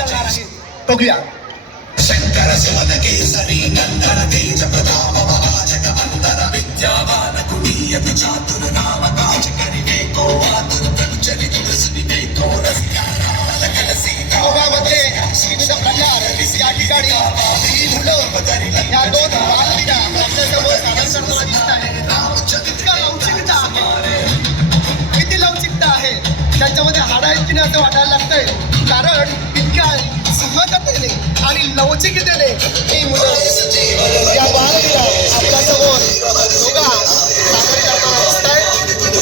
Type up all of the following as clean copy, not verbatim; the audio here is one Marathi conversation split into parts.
करणार आहे बघूया. शंकर सुमन केसरी नंदन तेज प्रताप महाजग अंदर विद्यावान कुलीयत चातुर नाम काज करिवे को आतुर प्रचलित रसविवे को रसिकारा लगन सीता योगामध्ये विविध प्रकार या ठिकाणी ही मुलं या दोन बालवीरा आपल्यासमोर सादर करताना दिसत आहेत. इतका लवचिकता आहे, किती लवचिकता आहे त्यांच्यामध्ये. हाडा आहेत की नाही असं वाटायला लागतंय, कारण इतक्या सुगमतेने आणि लवचिकतेने ही मुलं या बालवीरा आपल्यासमोर योगा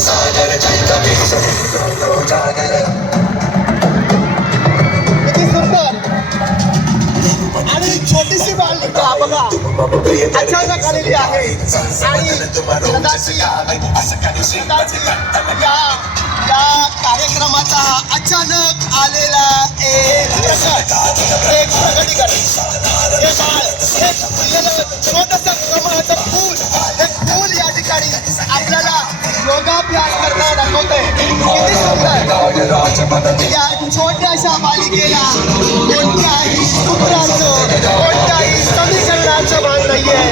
सादर करताना दिसत किती सुंदर. आणि छोटीशी बालवीरा बघा अचानक आलेली आहे आणि कदाचित या कार्यक्रमाचा अचानक आलेला एक प्रकटीकरण. हे बाळ एक छोटंसं कमळाचं फूल, हे फूल या ठिकाणी आपल्याला योगाभ्यास करताना दाखवतंय. किती सुंदर. या छोट्याशा बालिकेला कोणत्याही सूत्राचं कोणत्याही समीकरणाचं भान नाहीये.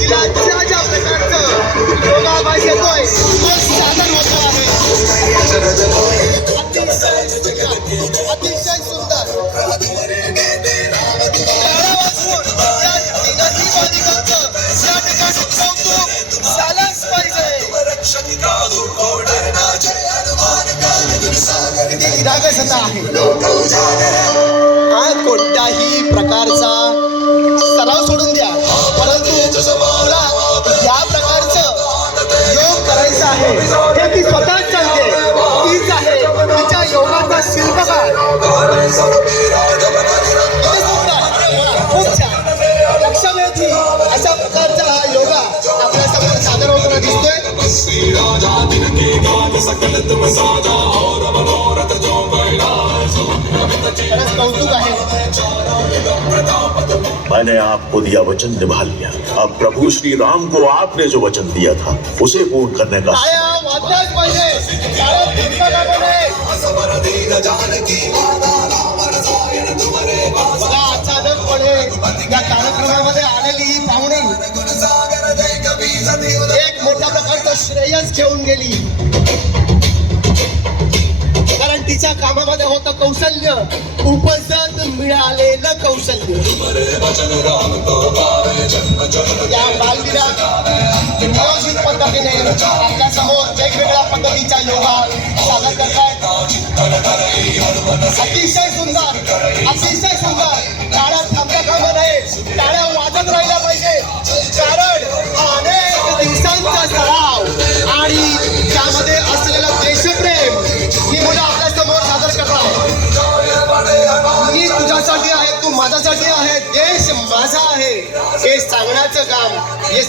तिला ज्या ज्या प्रकारचं योगाभ्यास येतोय तो सादर होतो आहे. अतिशय सुंदर. झालंच पाहिजे. आहे हा कोणत्याही प्रकारचा सराव सोडून द्या, परंतु तुला या प्रकारचं योग करायचं आहे हे ती स्वतःच सांगते. तीच आहे तिच्या योगाचा शिल्पकार. खूप छान लक्षवेधी अशा प्रकारचा हा योगा आपल्यासमोर सादर होताना दिसतोय. खरंच कौतुक आहे. मैंने आपको दिया वचन निभा लिया. अब प्रभु श्री राम को आपने जो वचन दिया था उसे पूर्ण करने का वाचलाच पाहिजे. बघा अचानकपणे या कार्यक्रमामध्ये आलेली ही पाहुणी एक मोठ्या प्रकारचं श्रेयस घेऊन गेली, कारण तिच्या कामामध्ये होतं कौशल्य, उपजत मिळालेलं कौशल्य. या बालवीरा नियोजित पद्धतीने आपल्या समोर वेगवेगळ्या पद्धतीच्या योगा सादर करतायत. अतिशय सुंदर, अतिशय सुंदर. टाळ्या थांबल्या कामा नये, टाळ्या वाजत राहिल्या पाहिजे, कारण अनेक दिवसांचा सराव आणि त्यामध्ये असलेलं देशप्रेम ही मुलं आपल्या समोर सादर करतात. मी तुझ्यासाठी आहे, तू माझ्यासाठी आहे, देश माझा आहे हे सांगण्याचं काम